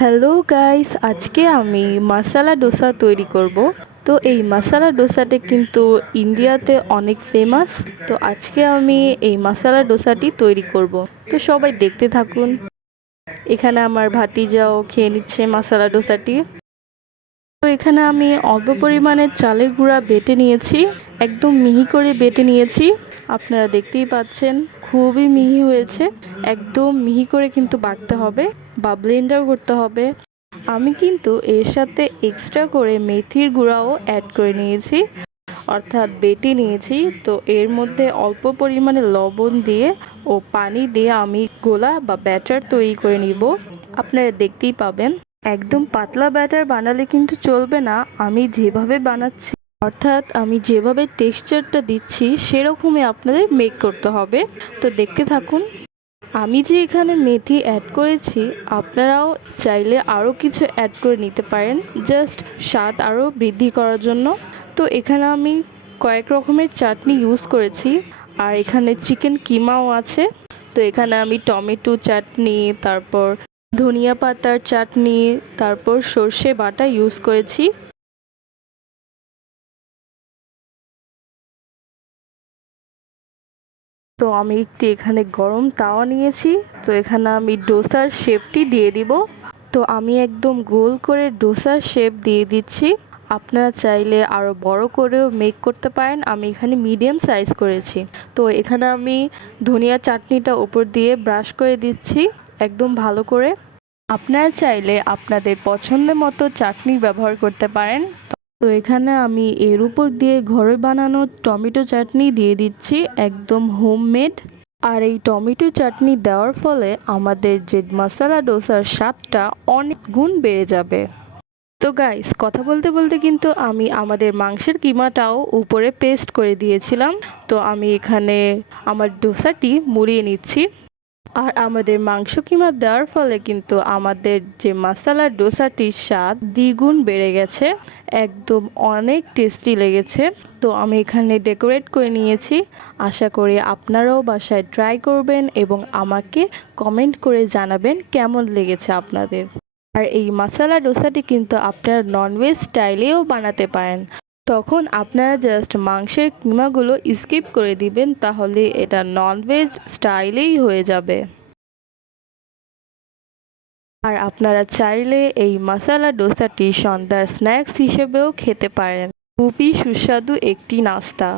Hello guys, আজকে আমি মশালা ডোসা তৈরি করব। তো এই মশালা ডোসাটা কিন্তু ইন্ডিয়াতে অনেক ফেমাস তো আজকে আমি এই মশালা ডোসাটি তৈরি করব। তো সবাই দেখতে থাকুন। এখানে আমার ভাতিজাও খেয়ে নিচ্ছে মশালা ডোসাটি। তো এখানে আমি অল্প পরিমাণে চালের গুঁড়া বেটে নিয়েছি। একদম মিহি করে বেটে নিয়েছি। আপনারা দেখতেই পাচ্ছেন, খুবই মিহি হয়েছে। একদম মিহি করে কিন্তু বাটতে হবে। বা ব্লেন্ডার করতে হবে। আমি কিন্তু এর সাথে এক্সট্রা করে মেথির গুঁড়াও অ্যাড করে নিয়েছি। অর্থাৎ বেটে নিয়েছি। তো এর মধ্যে অল্প পরিমাণে লবণ দিয়ে ও পানি দিয়ে আমি গোলা বা ব্যাটার তৈরি করে নিব। আপনারা দেখতেই পাবেন, একদম পাতলা ব্যাটার বানালে কিন্তু চলবে না। আমি যেভাবে বানাচ্ছি, অর্থাৎ আমি যেভাবে টেক্সচারটা দিচ্ছি, সেরকমই আপনাদের মেক করতে হবে। তো দেখতে থাকুন। আমি যে এখানে মেথি অ্যাড করেছি, আপনারাও চাইলে আরও কিছু অ্যাড করে নিতে পারেন। জাস্ট স্বাদ আরও বৃদ্ধি করার জন্য। তো এখানে আমি কয়েক রকমের চাটনি ইউজ করেছি। আর এখানে চিকেন কিমাও আছে। তো এখানে আমি টমেটো চাটনি, তারপর ধনিয়া পাতার চাটনি, তারপর সর্ষে বাটা ইউজ করেছি। তো আমি একটি এখানে গরম তাওয়া নিয়েছি। তো এখানে আমি ডোসার শেপটি দিয়ে দিব। তো আমি একদম গোল করে ডোসার শেপ দিয়ে দিচ্ছি। আপনারা চাইলে আরও বড় করেও মেক করতে পারেন। আমি এখানে মিডিয়াম সাইজ করেছি। তো এখানে আমি ধনিয়া চাটনিটা ওপর দিয়ে ব্রাশ করে দিচ্ছি একদম ভালো করে। আপনারা চাইলে আপনাদের পছন্দের মতো চাটনি ব্যবহার করতে পারেন। তো এখানে আমি এর উপর দিয়ে ঘরে বানানো টমেটো চাটনি দিয়ে দিচ্ছি, একদম হোমমেড আর এই টমেটো চাটনি দেওয়ার ফলে আমাদের যে মশলা ডোসার স্বাদটা অনেক গুণ বেড়ে যাবে। তো গাইস কথা বলতে বলতে কিন্তু আমি আমাদের মাংসের কিমাটাও উপরে পেস্ট করে দিয়েছিলাম। তো আমি এখানে আমার ডোসাটি মুড়িয়ে নিচ্ছি। আর আমাদের মাংস কিমা দেওয়ার ফলে কিন্তু আমাদের যে মশলা ডোসাটির স্বাদ দ্বিগুণ বেড়ে গেছে, একদম অনেক টেস্টি লেগেছে। তো আমি এখানে ডেকোরেট করে নিয়েছি। আশা করি আপনারাও বাসায় ট্রাই করবেন এবং আমাকে কমেন্ট করে জানাবেন কেমন লেগেছে আপনাদের। আর এই মশলা ডোসাটি কিন্তু আপনারা ননভেজ স্টাইলেও বানাতে পারেন। তখন আপনারা জাস্ট মাংসের কিমাগুলো স্কিপ করে দিবেন, তাহলে এটা ননভেজ স্টাইলেই হয়ে যাবে। আর আপনারা চাইলে এই মশালা ডোসাটি সন্ধ্যার স্ন্যাক্স হিসেবেও খেতে পারেন। খুবই সুস্বাদু একটি নাস্তা।